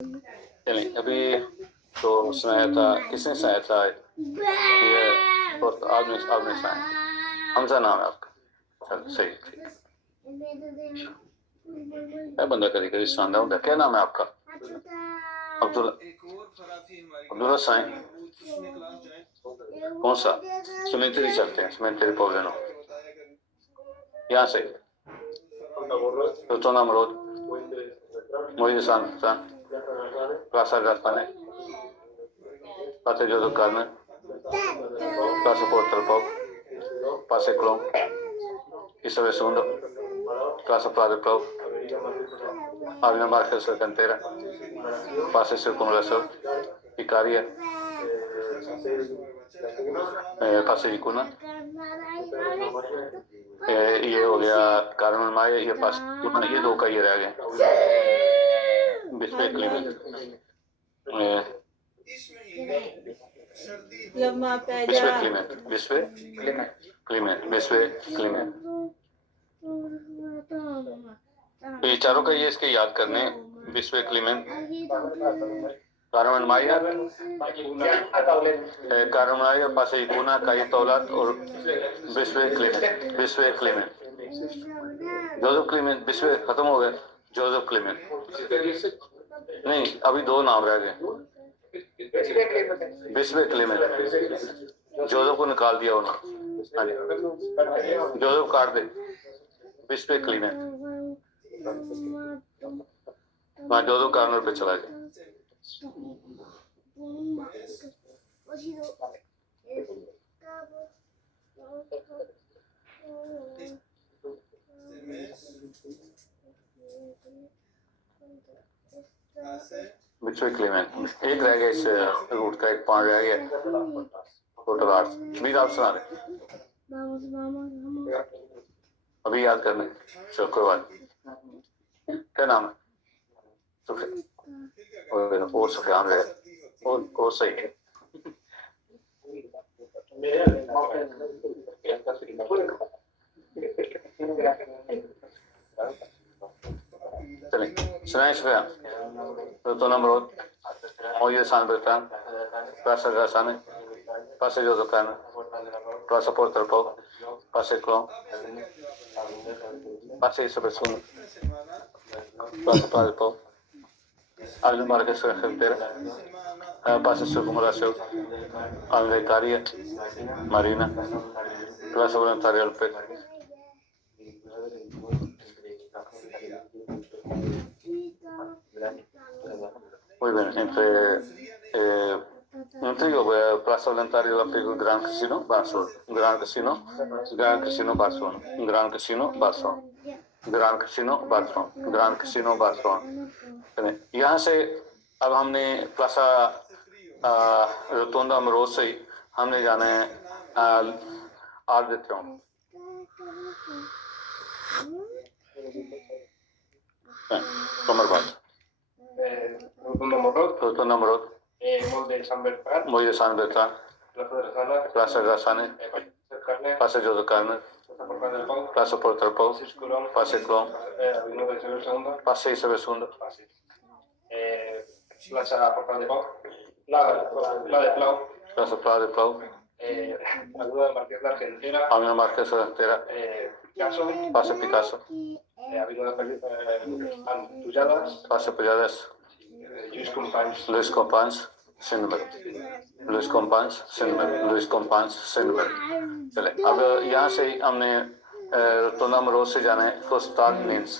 चलिए अभी तो सुनाया था, किसने सुनाया था ये? तो आपने आपने सुनाया, हमजा नाम है आपका? चल सही, ठीक। मैं बंदा कभी कभी सुनाता हूँ। क्या नाम है आपका? अब्दुल्ला। अब्दुल्ला साईं। कौन सा? सुमेत्री चलते हैं, सुमेत्री पौधे यहाँ से तो नाम रोड मुझे Plaza Gastane, Pase Jodo Carne, Plaza Portal Pop, Pase Clon, Isabel Segundo, Plaza Plaza Pop, Avena Marques de Cantera, Pase Circunvalación, Picaria, Pase Vicuna, ये हो गया कार्मेल माया, ये पास ये दो का ये रह गया बिस्वे क्लीमेंट। बिस्वे क्लीमेंट तो ये चारों का ये इसके याद करने। बिस्वे क्लीमेंट, कार्मेल माया, कार्मेल माया, पास इकुना का ये तौलात और बिस्वे क्लीमेंट। जोसेफ क्लीमेंट, बिस्वे खत्म हो गए। जोसेफ क्लीमेंट नहीं, अभी दो नाम रह गए। बिस्वे क्लीमेंट, जोसेफ को निकाल दिया उन्होंने, जोसेफ काट दे। बिस्वे क्लीमेंट मैं जोसेफ कार्नर पे चला गया। बिस्वे क्लीमेंट एक रह गया, इस रूट का एक पॉइंट रह गया, टोटल 8। भी आप सुना रहे अभी याद करने। चलो कोई बात। क्या नाम है? और सुफियान रहे और सही है। चलिए सुनाए सुफियान। तो नंबर मुझे सान बेतान Plaza Gasane, Pase Jodocana, Plaza Portal Pop, Pase Clon, Pase Isabel Segundo, Plaza Plaza Pop, Avena Marques de Cantera, Pase Circunvalación, Avena Italia, Marina, Plaza Voluntaria del Pez. Muy bien, entre yo Plaza Voluntaria del Pez, Gran Casino, Barcelona, Gran Casino, Barcelona, Gran Casino, Barcelona, Gran Casino, Barcelona, Gran Casino, Barcelona। यहाँ से अब हमने प्लासा रोतोंडा morose से हमने जाना है are देते हूँ कमरबाग रोतोंडा morose Molde San Bertrán, Plaza Gasane, Pase Jodocana, Plaza Portal Pau, Pase Clon, Pase Isabel Segundo, Plaza Portal de Pau, la de Plau, Plaza Plaza de Pau, Avenida Marqués de Argentina, Avena Marqués de Argentina, Picasso, Pase Picasso, Avenida Pujadas, Pase Pujadas, Luis Companys, sin número, Luis Companys, sin número, Luis Companys, sin número। चले अब यहाँ से हमने रोतोंडा morose से जाना है coastal नेंस,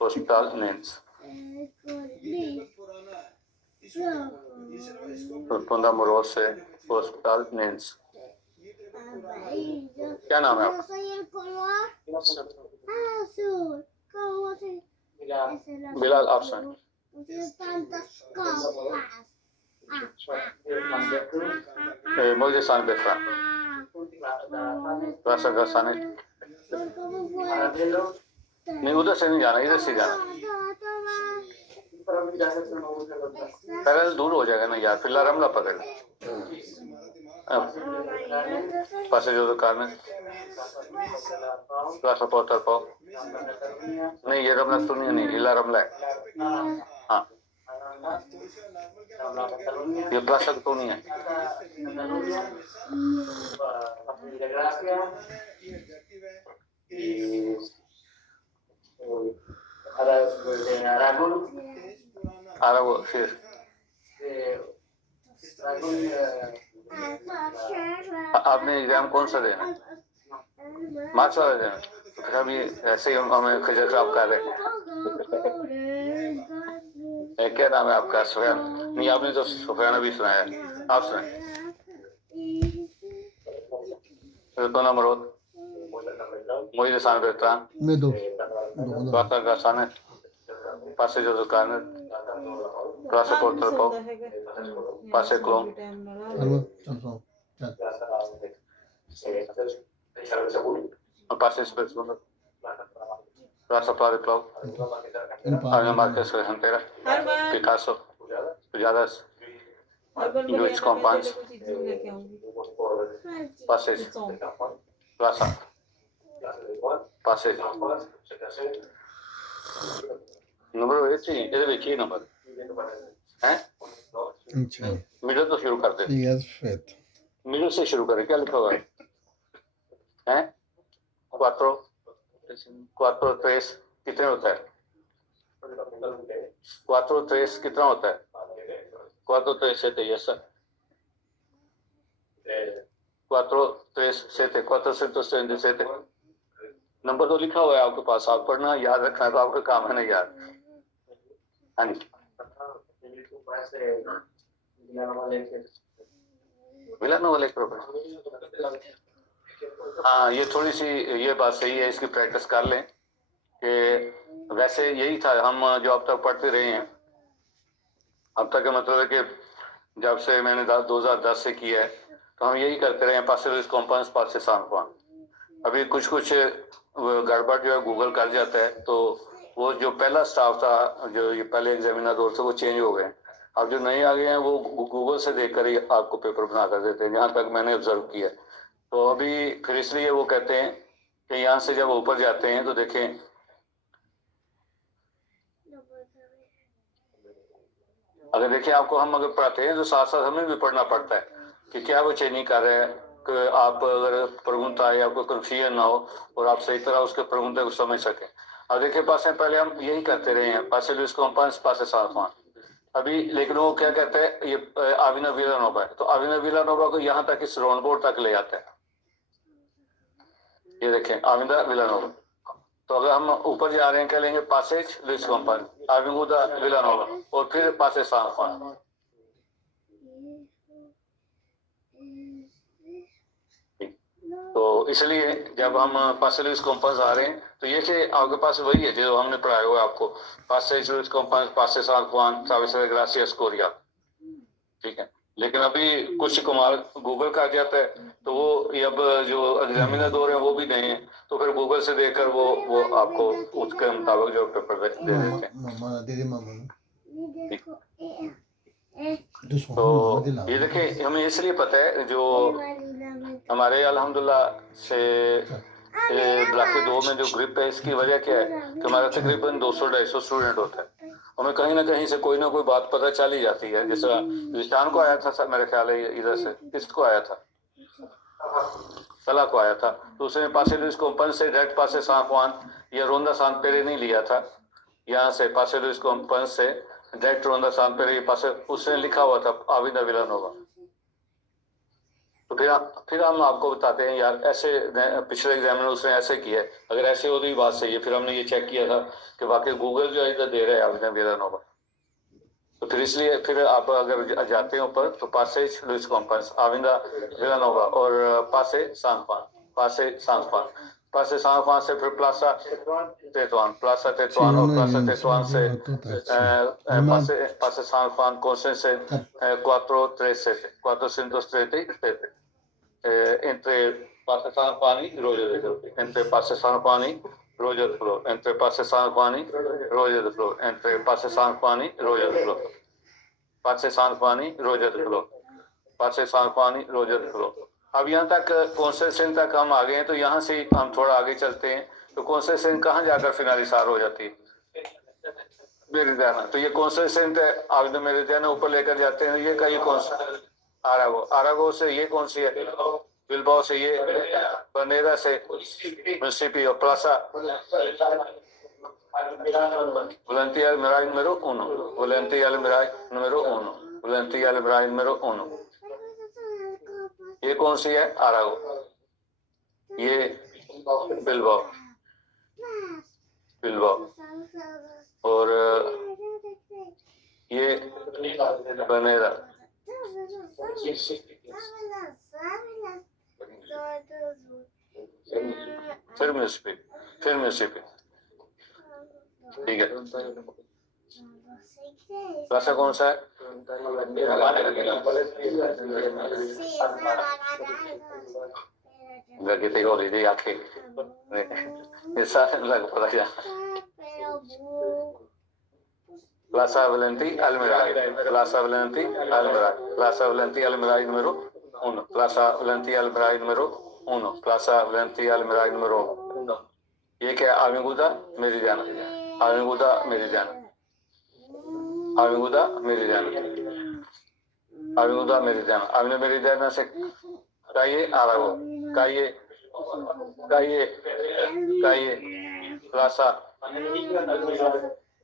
coastal नेंस, रोतोंडा morose से coastal नेंस। क्या नाम है आपका? बिलाल। आप सुनाए। मुझे सान बेतरा, Plaza Gasane, नहीं उधर से नहीं जाना, इधर से जाना। पहले दूर हो जाएगा ना यार, फिर रमला पकड़। Pase Jodocana, Plaza Portal Pau, नहीं, ये रमला सुनिए नहीं, इला रमला है। हाँ, ये प्लासा तो नहीं है। आरा वो फिर आपने एग्जाम कौन सा देना? मार्क्स वाला देना। तो फिर अभी ऐसे ही हमें खजर खराब कर रहे हैं। क्या नाम है आपका? सुफियान? नहीं, आपने तो सुफियान अभी सुनाया, आप सुनाए। तो नंबर मुझे सान बेहतरान में दो बाका का साने पासे जो दुकान क्लास पोर्टल को पासे क्लोम अलवा चल सो चल पासे स्पेशल क्लास पारे क्लो इन आने मार्केट से हंतेरा पिकासो ज्यादा Luis Companys पासे क्लास पासे नंबर ये देखिए नंबर हैं। अच्छा मिडिल तो शुरू कर दे। यस फेथ मिडिल से शुरू करें। क्या लिखा हुआ है? हैं? क्वाट्रो ट्रेस कितने होता है? क्वाट्रो ट्रेस कितना होता है? क्वाट्रो ट्रेस से यस सर। क्वाट्रो ट्रेस से क्वाट्रो से तो से नंबर तो लिखा हुआ है आपके पास, आप पढ़ना याद रखना तो आपका काम है ना यार। हाँ जी, विलानोवा लेक प्रोफेसर। हाँ, ये थोड़ी सी ये बात सही है, इसकी प्रैक्टिस कर लें कि वैसे यही था हम जो अब तक पढ़ते रहे हैं। अब तक का मतलब है कि जब से मैंने 2010 से किया है तो हम यही करते रहे हैं, पासे कॉम्पाउंड पासे सांफवान। अभी कुछ गड़बड़ जो है गूगल कर जाता है, तो वो जो पहला स्टाफ था, जो ये पहले एग्जामिनर दौर थे, वो चेंज हो गए। अब जो नए आ गए हैं वो गूगल से देखकर ही आपको पेपर बना कर देते हैं, जहाँ तक मैंने ऑब्जर्व किया। तो अभी फिर इसलिए वो कहते हैं कि यहाँ से जब ऊपर जाते हैं तो देखें, अगर देखिए आपको हम अगर पढ़ाते हैं तो साथ साथ हमें भी पढ़ना पड़ता है कि क्या वो चेंजिंग कर रहे हैं, कि आप अगर प्रगुणता या आपको कंफ्यूजन ना हो और आप सही तरह उसके प्रगुणता को समझ सकें। अब देखिए पास पहले हम यही करते रहे हैं, पासे लुइस कॉम्पास पासे सांफवान। अभी लेकिन वो क्या कहते हैं, ये आविना विलानोवा है, तो आविना विलानोवा को यहाँ तक इस राउंड बोर्ड तक ले आते हैं। ये देखें आविना विलानोवा। तो अगर हम ऊपर जा रहे हैं क्या लेंगे? पासेज लुइस कॉम्पास, आविंगुदा विलानोवा और फिर पासे सांफवान। तो इसलिए जब हम पासे लुइस कॉम्पास आ रहे हैं तो ये कि आपके पास वही है जो हमने पढ़ाया हुआ है आपको, पासे लुइस कॉम्पास पासे सांफवान साविस्रा ग्रासिया स्कोरिया। ठीक है, लेकिन अभी कुछ कमाल गूगल का आ जाता है, तो वो अब जो एग्जामिनर दौर है वो भी नहीं है, तो फिर गूगल से देखकर वो आपको उसके मुताबिक जो पेपर दे देते हैं। मामा दीदी मामा तो ये देखिए हमें इसलिए पता है, जो हमारे अल्हम्दुलिल्लाह से ब्लॉक 2 में जो ग्रुप है, इसकी वजह क्या है कि हमारा तकरीबन 200-250 स्टूडेंट होता है। हमें कहीं ना कहीं से कोई ना कोई बात पता चल ही जाती है। जैसे विस्तान को आया था सर, मेरे ख्याल है इधर से किसको आया था, सलाह को आया था, तो उसने पासे लुइस कॉम्पास से डायरेक्ट पासे सांफवान या रोंदा सांपेरे नहीं लिया था, यहाँ से पासे लुइस कॉम्पास से डायरेक्ट रोंदा सांपेरे पासे उसने लिखा हुआ था आविदा विलानोवा। तो फिर हम आपको बताते हैं यार ऐसे पिछले एग्जामिनर उसने ऐसे किया है, अगर ऐसे हो तो ये बात सही है। फिर हमने ये चेक किया था कि वाकई गूगल जो है इधर दे रहा है आविदा विलानोवा। तो फिर इसलिए फिर आप अगर जाते हैं ऊपर तो पासे लुइस कॉम्पास आविदा विलानोवा और पासे सांफवान पासे सांफवान से फिर प्लासा तेतुआन और प्लासा तेतुआन से पासे सांफवान कोसे से cuatro cintos trece entre Passe San Juan y Rollo de Flor, entre Passe San Juan y Rollo de Flor, entre Passe San Juan y Rollo de Flor, entre Passe San Juan y Rollo de Flor, Passe San Juan y Rollo de Flor, Passe San Juan y Rollo de Flor। अब यहाँ तक concession तक हम आ गए हैं, तो यहाँ से हम थोड़ा आगे चलते हैं तो कॉन्सेशन कहाँ जाकर फिनालिसार हो जाती है? मेरिडियाना। तो ये कॉन्सेशन है, आप मेरिडियाना ऊपर लेकर जाते हैं, ये कहीं कौन सा? आरागो। आरागो से ये कौन सी है? बिल्बाओ से ये, बनेरा से मिसिसिपी और प्लासा Volantía al Mirai número 1. Volantía al Mirai número 1. Volantía al Mirai número 1. ये कौन सी है? आरागो। ये बिल्बाओ। बिल्बाओ। और ये बनेरा। फिर मिसिसिपी। फिर मिसिसिपी। ठीक है। प्लासा कौन सा है? Begitu kok ini yakin. Bisa lagi pelajar. Plaza Valenti Almirai. Plaza Valenti Almirai. Plaza Valenti Almirai número 1. Plaza Valenti Almirai número 1. Plaza Valenti Almirai número 1. ये क्या? Avinguda Meridiana. Avinguda Meridiana. Avinguda Meridiana. Avinguda Meridiana. Avinguda Meridiana से काये आरागो। काये प्लासा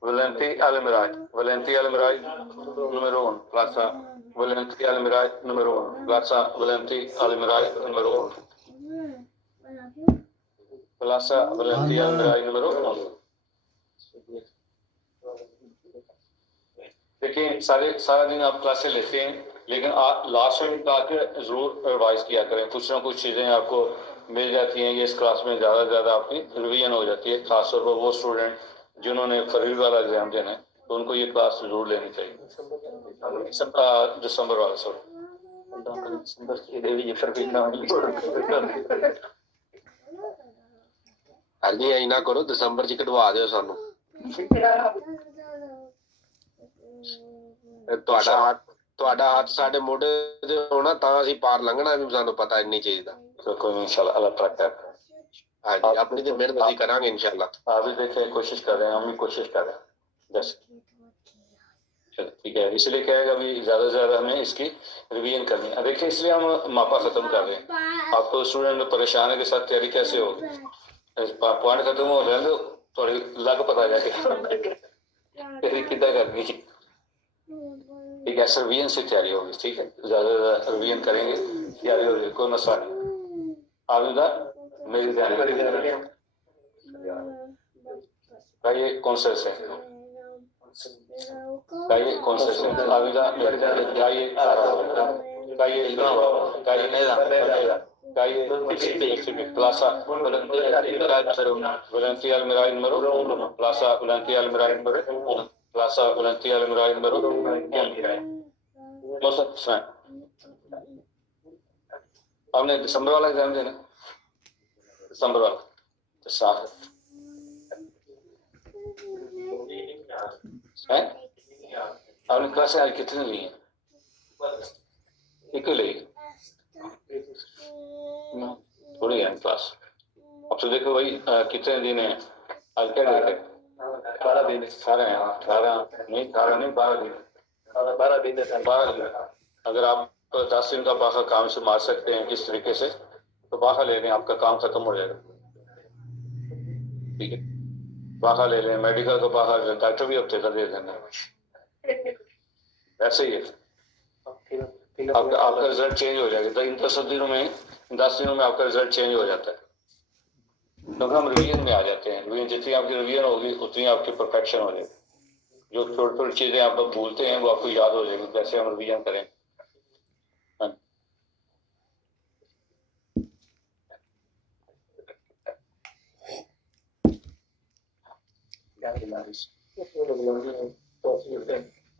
Valenti Almirai. Valenti Almirai número 1. Plaza Valenti Almirai número 1. Plaza Valenti Almirai número 1. Plaza Valenti Almirai número 1. देखिए, सारा दिन आप classes लेते हैं, लेकिन लास्ट में आकर जरूर रिवाइज किया करें। कुछ ना कुछ चीज़ें आपको मिल जाती हैं, ये इस क्लास में ज़्यादा से ज़्यादा आपकी रिवीजन हो जाती है। खासतौर पर वो स्टूडेंट जिन्होंने फरवरी वाला एग्जाम देना है, तो उनको ये क्लास जरूर लेनी चाहिए। दिसंबर वाला सर ਹਾਂਜੀ ਐਂ ਨਾ ਕਰੋ, ਦਸੰਬਰ ਚ ਕਢਵਾ ਦਿਓ ਸਾਨੂੰ। ਤੁਹਾਡਾ ਹੱਥ ਸਾਡੇ ਮੋਢੇ ਤੇ ਹੋਣਾ ਤਾਂ ਅਸੀਂ ਪਾਰ ਲੰਘਣਾ, ਵੀ ਸਾਨੂੰ ਪਤਾ ਇੰਨੀ ਚੀਜ਼ ਦਾ। तो कोई इंशाल्लाह अल्लाह तआला करे। ਹਾਂਜੀ, ਆਪਣੀ ਤੇ ਮਿਹਨਤ ਅਸੀਂ ਕਰਾਂਗੇ ਇਨਸ਼ਾਅੱਲਾ। आप भी देखें, कोशिश कर रहे हैं, हम भी कोशिश कर रहे हैं। बस चलो ठीक है। इसलिए क्या है, अभी ज़्यादा से ज़्यादा हमें इसकी रिवीजन करनी है। देखिए, इसलिए हम मापा ख़त्म कर रहे हैं। आपको स्टूडेंट परेशान है के साथ तैयारी कैसे होगी, पॉइंट खत्म हो जाए तो थोड़ी लग पता जाएगी तैयारी कितना करनी। ठीक है, रिवीजन से तैयारी होगी। ठीक है, ज़्यादा से ज़्यादा रिवीजन करेंगे, तैयारी होगी, कोई मसला नहीं। आविदा मेरी तैयारी का ये कॉन्सेप्ट है, का ये कॉन्सेप्ट है। आविदा मेरी तैयारी का ये Plaza Valenti Almirai número 1. Plaza Valenti Almirai número 1. Plaza Valenti Almirai número 1. आपने दिसंबर वाला एग्जाम देना, दिसंबर वाला तो साफ है। आपने क्लास आज कितने ली है? एक ली थोड़ी है क्लास। अब तो देखो भाई कितने दिन है आज, क्या डेट है? 12 दिन। 18 नहीं, 12 नहीं, 12 दिन। 12 दिन है। 12 दिन। अगर आप 10 दिन का बाखा काम से मार सकते हैं किस तरीके से, तो बाखा ले लें, आपका काम खत्म हो जाएगा। ठीक है, बाखा ले लें, मेडिकल का बाखा, डॉक्टर भी हफ्ते का दे देना, ऐसे ही है। आपका रिजल्ट चेंज हो जाएगा। तो इन 10 दिनों में आपका रिजल्ट चेंज हो जाता है, क्योंकि हम रिवीजन में आ जाते हैं। रिवीजन जितनी आपकी रिवीजन होगी उतनी आपकी परफेक्शन हो जाएगी। जो छोटी छोटी चीजें आप भूलते हैं वो आपको याद हो जाएगी, जैसे हम रिवीजन करें।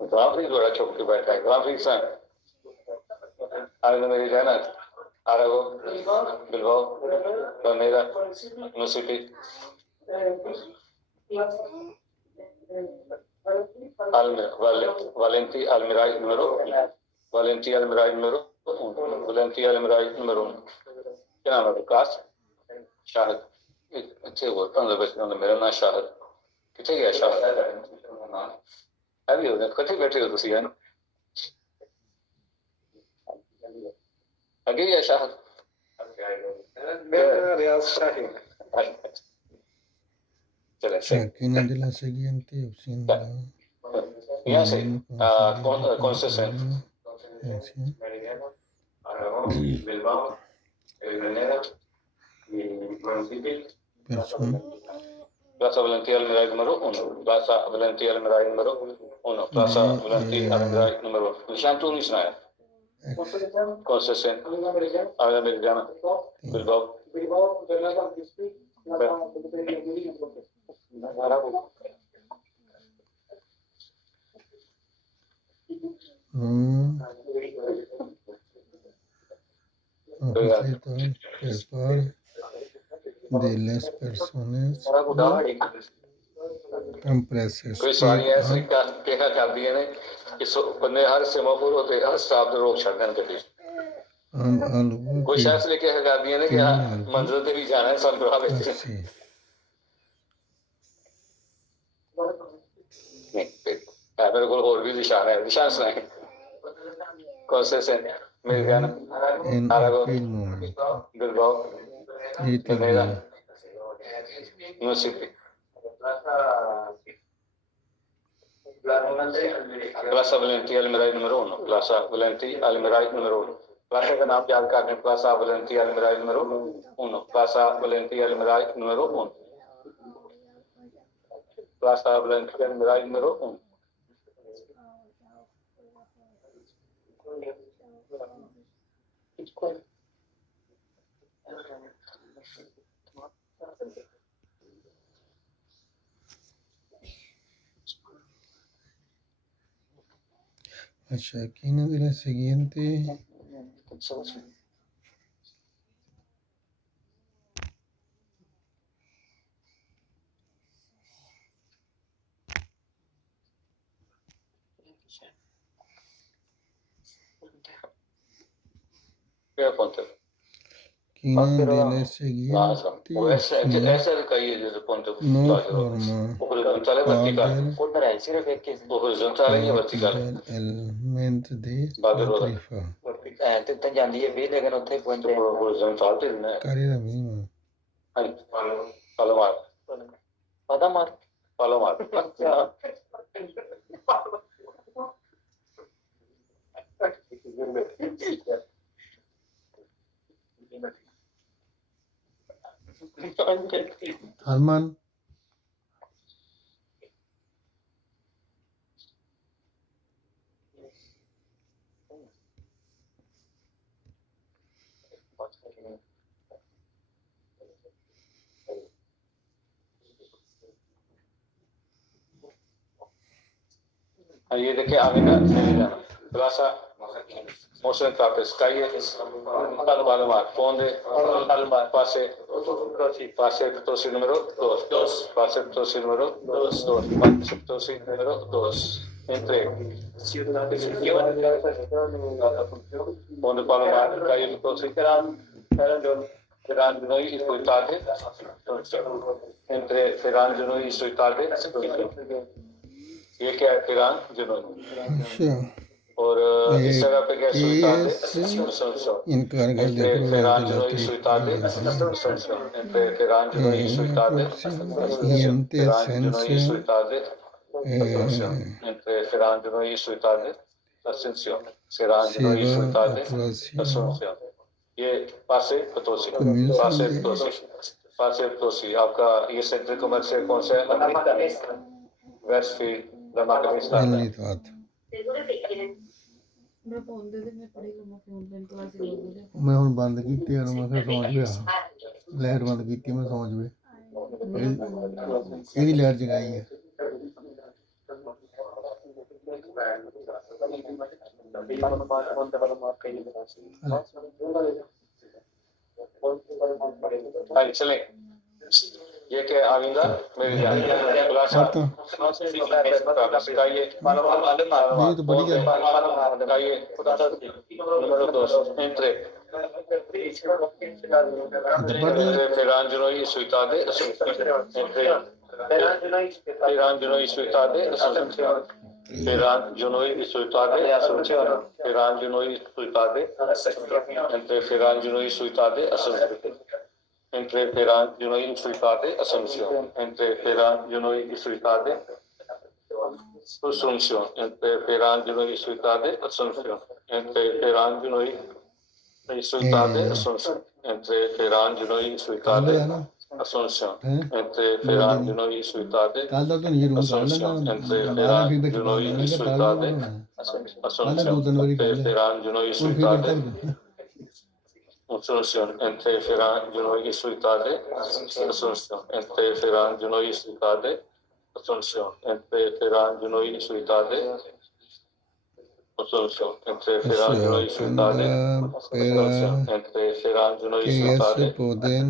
ग्राफिक्स बड़ा चौक बैठा है। Graphics Meridiana Arago, Bilbao, बनेरा, Mississippi, Valenti Almirai número 1. Valenti Almirai número 1. Valenti Almirai número 1. क्या नाम है? विकास शाहिद। ਇੱਥੇ ਹੋਰ ਭਾਂਦੇ ਬੱਚਿਆਂ ਦਾ ਮੇਰਾ ਨਾਂ ਸ਼ਾਹਦ ਕਿੱਥੇ ਗਿਆ ਸ਼ਾਹਦ ਆ ਵੀ ਉਹਦੇ ਕਿੱਥੇ ਬੈਠੇ ਹੋ ਤੁਸੀਂ ਹਨ ਅੱਗੇ ਗਿਆ ਸ਼ਾਹਦ मेरा रियाज शाही चले Sakina de la siguiente opción de la यहाँ से कौन से से acción. Persona. Plaza Valentín Almirall número 1. Plaza Valentín Almirall número 1. Plaza Valentín Almirall número 1. निशान तो नहीं सुनाया Concesión Ávila Meridiana Bilbao Objeto verbal de las personas compresas. कोई सवारी ऐसी देखा करती है कि बंदे हर सेमाफोर होते हर स्टाफ ਦੇ ਰੋਕ ਛੱਡ ਦੇਣ ਗੱਡੀ ਕੋਈ ਸ਼ਖਸ ਨੇ ਕਿਹਾ ਕਰਦੀਆਂ ਨੇ ਕਿ ਮੰਜ਼ਿਲ ਤੇ ਵੀ ਜਾਣਾ ਹੈ ਸਾਨੂੰ ਰਾਹ ਵਿੱਚ ਮੇਰੇ ਕੋਲ ਹੋਰ ਵੀ ਨਿਸ਼ਾਨ ਹੈ ਨਿਸ਼ਾਨ ਸੁਣਾਏ Concesión Meridiana Aragón Bilbao Granada Municipio Plaza Valentín Almirall número 1 Plaza Valentín Almirall número 1 Plaza का नाम याद करने Plaza Valentín Almirall número 1 Plaza Valentín Almirall número 1 Plaza Valentín Almirall número 1 अच्छा, aquí no de la siguiente. क्या ponte Aquí no de la siguiente. ऐसा कहिए जैसे ponte No forma horizontal vertical horizontal है या vertical element de Bagro. la tarifa. ਤੇ ਜਾਂਦੀ ਹੈ ਵੀ ਲੇਕਿਨ ਉੱਥੇ ਪਹੁੰਚੇ horizontal ਤੇ ना Carry la misma. palomar ਪਤਾ ਮਾਰ palomar Alman. ये देखिए आवेगा Plaza Motion Trapez calle Palomar Ponde pase Tosi número 2 pase Tosi número 2 pase Tosi número 2 entre Ponde Palomar calle Tosi Ferran Junoi y Suitarde entre Ferran Junoi y Suitarde ये क्या है फिरान जुनून अच्छा. और इस जगह पे क्या सुल्तान Encarga de फिरान proveer de जुनून la सुल्तान फिरान जुनून सुल्तान siguiente esencia फिरान जुनून सुल्तान ascensión फिरान जुनून सुल्तान ascensión ये पासे पतोसी पासे पतोसी आपका ये सेंट्रल कमर्शियल कौन सा है Westfield la marca el Vista nitrato. ਮੈਂ ਫੋਨ ਦੇ ਮੈਂ ਪੜੀ ਲਵਾਂ ਫੋਨ ਤੇ ਕਲਾਸ ਹੀ ਹੋ ਗਿਆ ਮੈਂ ਹੁਣ ਬੰਦ ਕੀਤੀ ਯਾਰ ਮੈਂ ਕਿਹਾ ਸੌਂ ਪਿਆ ਲਾਈਟ ਬੰਦ ਕੀਤੀ ਮੈਂ ਸੌਂ ਜਵੇ ਇਹਦੀ ਲਾਈਟ ਜਗਾਈ ਹੈ Ahí, चले ये क्या आविंदा मेरी जान खुलासा तो ये तो बढ़िया número 2 entre Ferangelo suitade Ferangelo suitade Ferangelo suitade Ferangelo suitade entre Ferangelo suitade entre Ferangelo suitade Assunción entre Ferangelo suitade Assunción entre Ferangelo suitade Assunción entre Ferangelo suitade Assunción entre Ferangelo ਕੱਲ suitade ਦਾ ਨਾ Assunción ਹੈਂ? entre Ferangelo suitade ਕੱਲ ਦਾ ਤਾਂ ਨਹੀਂ ਜ਼ਰੂਰ ਕਰ ਲੈਣਾ Entre 12 feet Ferangelo ਬਣਾਉਣਾ ਕਿ ਕੱਲ suitade ਬਣਾਉਣਾ ਕੱਲ ਦੋ Assunción ਤਿੰਨ ਵਾਰੀ entre ਕੱਲ Ferangelo ਹੁਣ ਫੀਟ suitade ਤੱਕ Assunción entre Ferangelo suitade Assunción entre Ferangelo suitade Assunción entre Ferangelo suitade Assunción entre Ferangelo suitade Assunción entre Ferangelo che suitade esse podem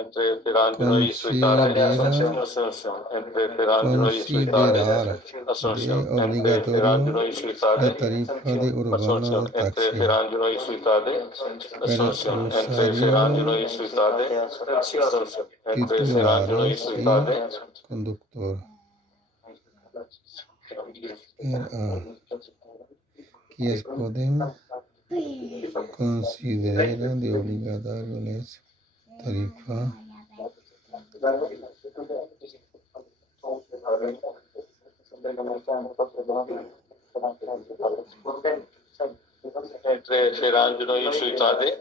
entre Ferangelo suitade Assunción entre Ferangelo suitade considerar Assunción de entre Ferangelo obrigatório suitade la tarifa de urbana Assunción entre taxi Ferangelo suitade per Assunción entre Ferangelo usuario suitade Assunción entre Ferangelo titolare suitade e conductor per A que es podem considerar de obligatorio les tarifa entre Ferangelo suitade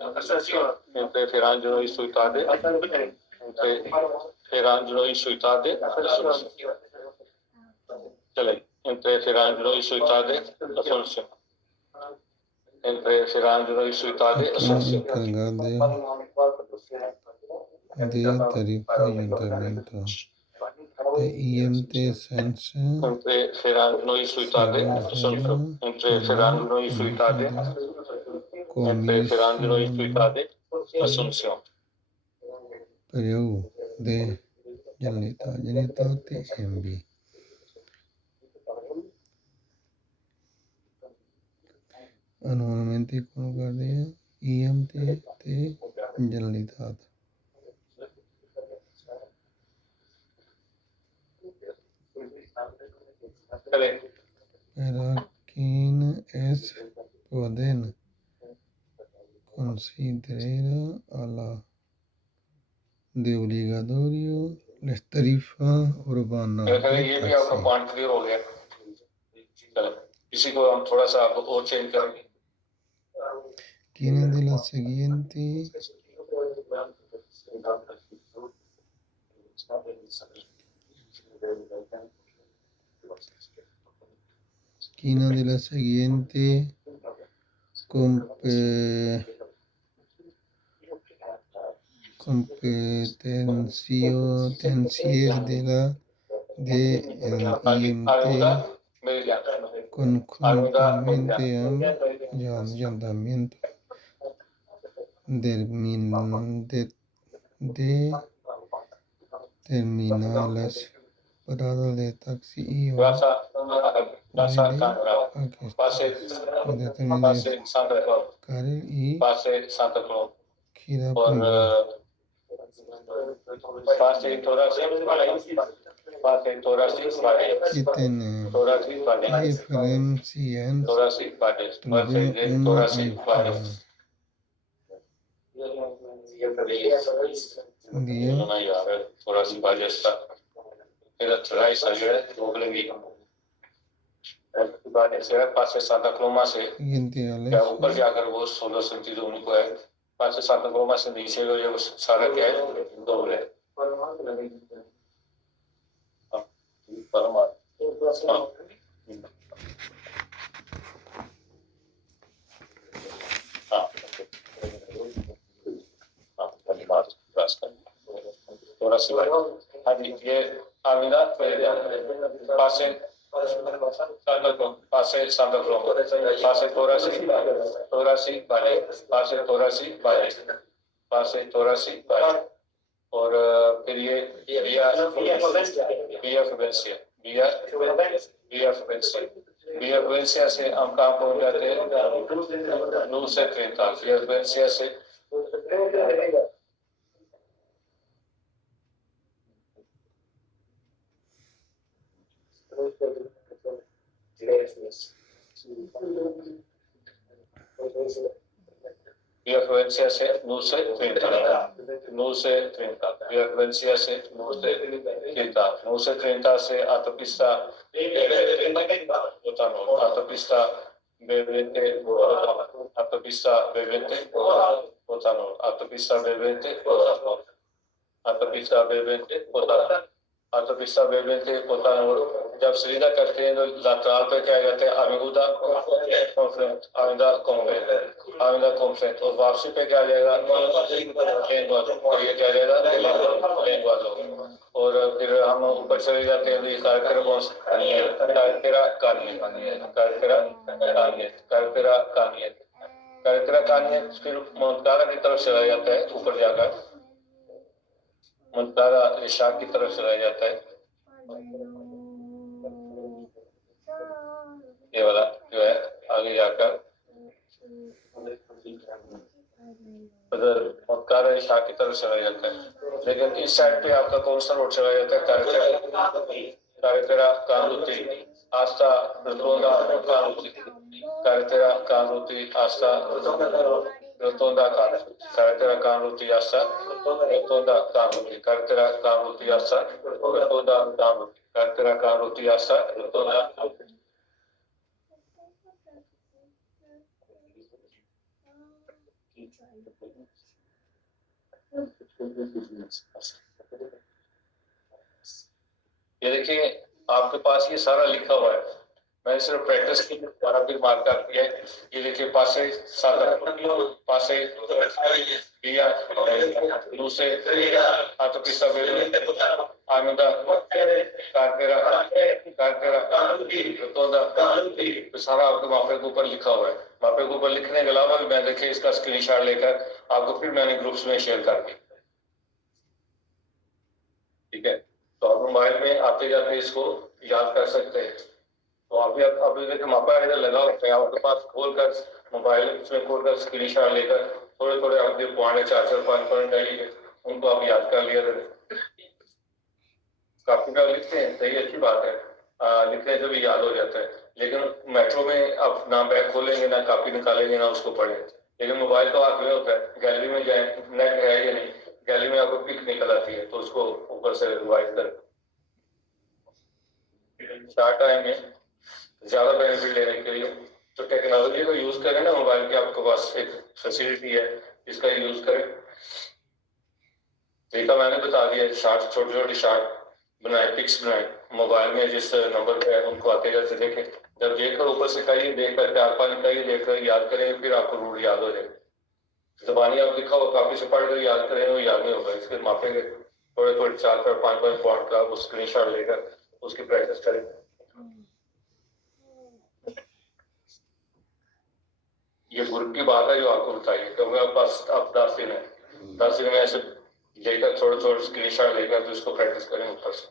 entre Ferangelo suitade entre Ferangelo suitade चले entre Ferangelo suitade Assunción entre Ferangelo suitade Assunción encargado de tarifa ayuntamiento de IMT Sense entre Ferangelo suitade Assunción entre Ferangelo suitade entre Ferangelo Comisión suitade Assunción Periodo de Generalitat TMB anualmente con lugar de IMT de Generalitat चले para quienes pueden considerar a la de obligatorio las tarifas urbanas चले ये de भी आपका taxi. Point clear हो गया चले इसी को हम थोड़ा सा और चेंज करेंगे ¿Quiénes de la siguiente quiénes de la siguiente competencias de la de el IMT मेरे क्या conjuntamente al ayuntamiento de terminales paradas de taxi y रासा रासा baile पासे o determinar पासे सांता क्लॉज Karel y पासे Santa Claus Kira और Prohibida. पासे थोरासी Que tiene थोरासी diferencias थोरासी tuve una थोरासी día non यार थोरासी बाजेस्ता era trai salire doble बाद ऐसे पास से Santa क्लोमा से siguiente a क्या ऊपर जाकर वो 16 सेंटीमीटर उनको है पास से सांता क्लोमा से नीचे को जो सारा क्या है दोबले थोड़ा सी हाँ जी ये आमिना पासे पासे Santa Claus, pase Torasi, vale, pase Torasi, vale, और फिर ये via Florencia, वेंसिया से हम कहाँ पहुंच जाते हैं? नू से क्रेता। वेंसिया से Frecuencia se nú से 30, nú से 30, frecuencia se nú से 30, nú से 30 से autopista Botano, autopista B20 autopista B20 Botano, autopista B20 Botano, autopista B20 Botano, autopista B20 Botano। जब सीधा करते हैं तो लातराल पे क्या कहते हैं? आविदा कॉन्फ्रेंट, आविदा कॉन्फ्रेंट, आविदा कॉन्फ्रेंट। और वापसी पे क्या जाएगा? लेन वालों। और ये क्या जाएगा? लेन वालों। और फिर हम ऊपर चले जाते हैं तो ये कारकेरा कौन सा? कारकेरा कानियत, कारकेरा कानियत, कारकेरा कानियत, कारकेरा कानियत। फिर मोंटारा की तरफ चला जाता है, ऊपर जाकर मोंटारा रिशाद की तरफ चला जाता है। ये वाला जो है आगे जाकर उधर मोंटारा रिशाद की तरफ चला जाता है। लेकिन इस साइड पे आपका कौन सा रोड चला जाता है? कारकेरा कानुती आस्था रोतोंडा कानुती, कारकेरा कानुती आस्था रोतोंडा कानुती, कारकेरा कानुती आस्था रोतोंडा कानुती, कारकेरा कानुती आस्था रोतोंडा कानुती, कारकेरा कानुती आस्था रोतोंडा। ये देखिए आपके पास ये सारा लिखा हुआ है, मैंने सिर्फ प्रैक्टिस की द्वारा फिर मार्कर किया है। ये देखिए पासे सादा पासे दिया नू से autopista आमिदा कारकेरा कारकेरा रोतोंडा। तो सारा आपके मापे के ऊपर लिखा हुआ है। मापे के ऊपर लिखने के अलावा भी मैं देखिए इसका स्क्रीनशॉट लेकर आपको फिर मैंने ग्रुप्स में शेयर कर दी। ठीक है, तो आप मोबाइल में आते जाते इसको याद कर सकते हैं। तो अभी देखिए मापा इधर लगा होता है आपके पास, खोलकर मोबाइल उसमें खोलकर स्क्रीनशॉट लेकर थोड़े थोड़े आप जो पॉइंट 4-4 5 डालिए, उनको आप याद कर लिया करें। काफी बार लिखते हैं, सही अच्छी बात है, लिखने से भी याद हो जाता है। लेकिन मेट्रो में आप ना बैग खोलेंगे ना कॉपी निकालेंगे ना उसको पढ़ें। लेकिन मोबाइल तो हाथ में होता है, गैलरी में जाए नेट है या नहीं, गैलरी में आपको पिक निकल आती है तो उसको ऊपर से रिवाइज करें। शॉर्ट टाइम में ज्यादा बेनिफिट लेने के लिए तो टेक्नोलॉजी को यूज करें ना। मोबाइल की आपके पास एक फैसिलिटी है, इसका यूज करें। देखा मैंने बता दिया, शॉर्ट छोटे छोटे शॉर्ट बनाए, पिक्स बनाए, मोबाइल में जिस नंबर पे है उनको आते जाते देखें। जब देखकर ऊपर से कहिए, देखकर 4-5 कहिए, देखकर याद करें, फिर आपको रूट याद हो जाए। जबानी आप लिखा हो काफी से पढ़ कर याद करें, वो याद नहीं होगा। इसके मापेंगे थोड़े थोड़े 4-4 5-5 पॉइंट का वो स्क्रीनशॉट लेकर उसकी प्रैक्टिस करें। ये ग्रुप की बात है जो आपको बताइए, क्योंकि आपके पास अब 10 दिन है, 10 दिन में ऐसे लेकर थोड़े थोड़े स्क्रीनशॉट लेकर तो इसको प्रैक्टिस करें ऊपर से।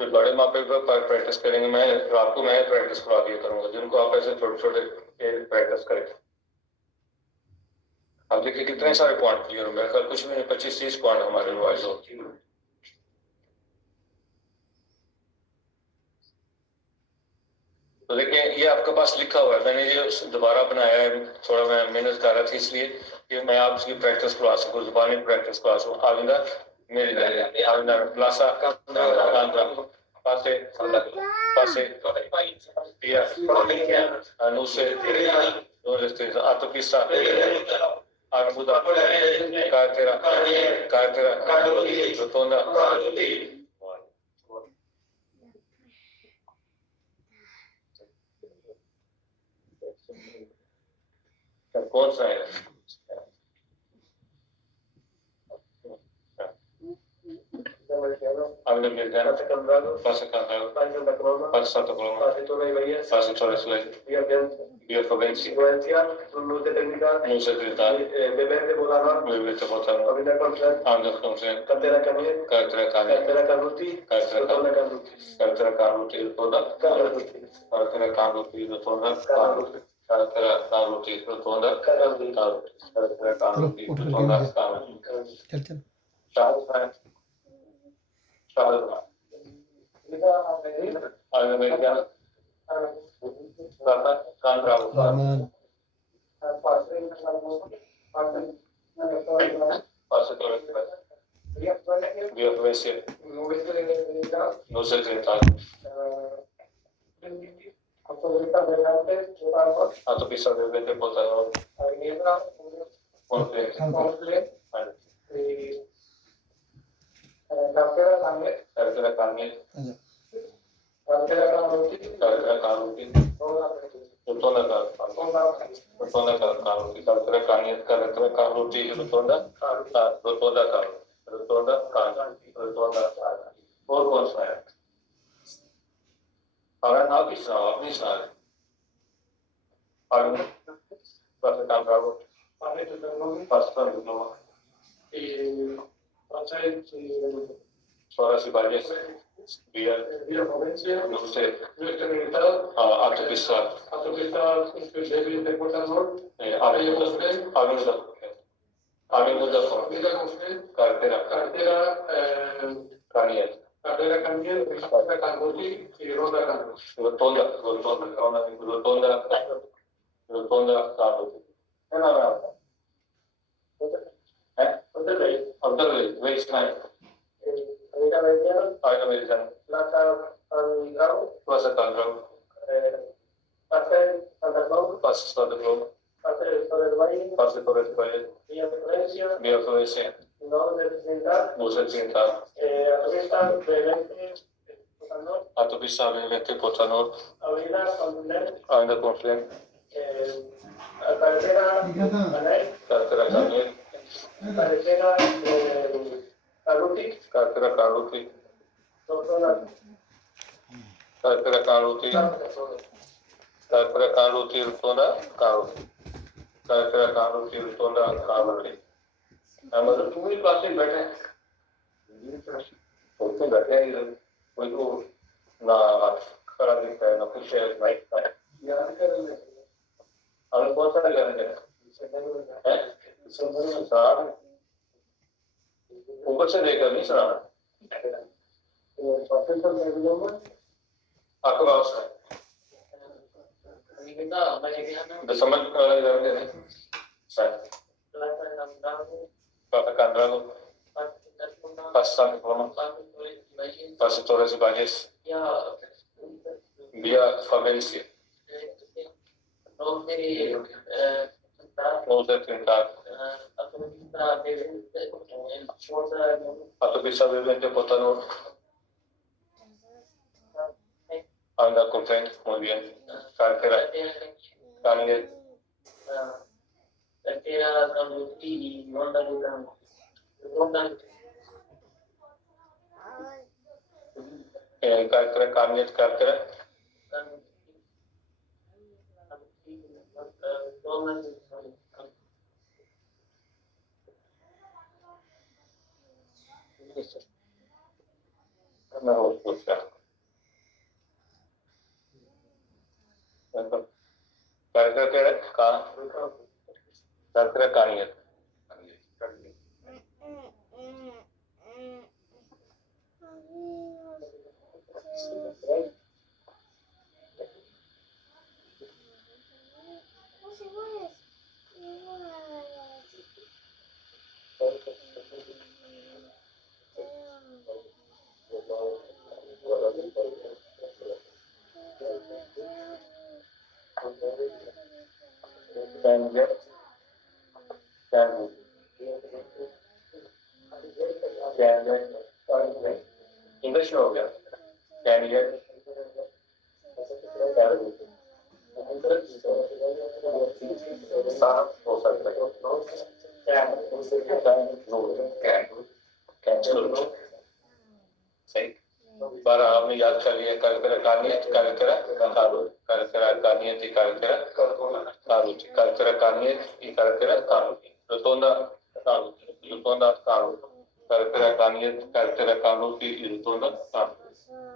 फिर बड़े मापे पर प्रैक्टिस करेंगे। मैं रात को मैं प्रैक्टिस करवा दिया करूंगा, जिनको आप ऐसे छोटे छोटे प्रैक्टिस करें। अब देखिए कितने सारे पॉइंट क्लियर हो गए, कल कुछ भी नहीं, 25-30 पॉइंट हमारे रिवाइज हो। तो देखिए ये आपके पास लिखा हुआ है, मैंने ये दोबारा बनाया है, थोड़ा मैं मेहनत कर रहा था इसलिए कि मैं आपकी प्रैक्टिस करवा सकूँ, जुबानी प्रैक्टिस करवा सकूँ। आविदा मेरी आविदा प्लासा पासे पासे नू से autopista Arbuda carretera rotonda। कौन सा है? Habla americano, pasa cantar, pasa Santa Coloma, pasa Torres Ley, via Provenci, influencia, luce tecnica, luce trinità, bebente volador, bevete potano, avida concert, anda consent, cartera camion, cartera cani, cartera carruti, rotonda carruti, cartera caruti, rotonda, carruti, cartera caruti, rotonda, carruti, cartera caruti, rotonda, carruti, cartera caruti, उठ करके rotonda, नीचे। चल चल Ayurveda, Rata, Kandravo, Rahman Pasatore, via Provenci, luce trinità, autopista bevete potano, Monte, cartera cani, cartera caruti, rotonda caruti, cartera cani, cartera caruti, rotonda caruti, और कौन सा है? अगर ना भी सुनाओ अपनी सुना दे आगे बस काम करो बस पर लो सोरा सी बाजे beer no sé autopista avenida cartera caniel rotonda Carlo. Other way is nice. Ayna American. Plus a Tangram. Plus for the globe. Plus the Torres Valley. Via Florencia. Musa Cinta. Autopista Vivente Potanor. Avenida Conflent. Cartera Camiel. Cartera Caruti. Cartera Caruti, rotonda Caruti. Cartera Caruti, rotonda Caruti. मतलब तुम ही पास में बैठे तो बैठे ही कोई तो ना खड़ा दिखता है ना कुछ है राइट है और कौन सा लगा है साहब ऊपर से देखकर नहीं सुना आपको आवाज है समझ Candrago, Passan Roma, Pasatores Valles, Via Favencia, Nose Trinidad, Autopista Vivente Potanor, Anda Conflent, muy bien, Cartera, Caniel, Cartera Caniel, Cartera, मैं और पूछ रहा Cartera क्या है Cartera Caniel इंग्लिश में हो गया कैंडिडेट हो सकता है सही 12 में याद कर लिया कर कर कानियत कर कर कारू कर कर कानियत कर कर कारू कर कर कानियत कर कर कारू रुतोंदा कारू रुतोंदा कारू कर कर कानियत कर कर कारू की रुतोंदा कारू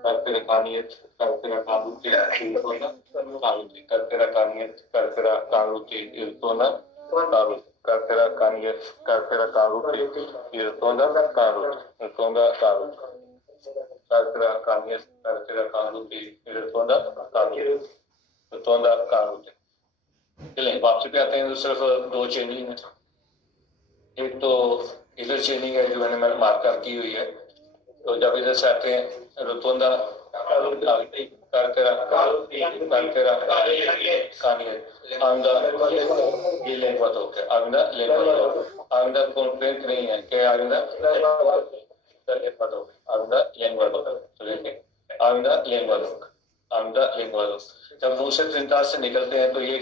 कर कर कानियत कर कर कारू की रुतोंदा कारू कर कर कानियत कर कर कारू की रुतोंदा कारू कर कर कानियत कर कर कारू की रुतोंदा कारू रुतोंदा कारू Karkira Kanyas Karkira Kanuti Rutonda Kanuti। चलिए वापसी पे आते हैं तो सिर्फ दो चेंजिंग है। एक तो इधर चेंजिंग है जो मैंने मार्कर की हुई है। तो जब इधर से आते हैं रुतोंदा Karkira Kanyas आंदा ये लेंगवा तो क्या आंदा लेंगवा तो आंदा कॉन्फ्रेंस नहीं है क्या आंदा जब मुंह से 30 से निकलते हैं तो ये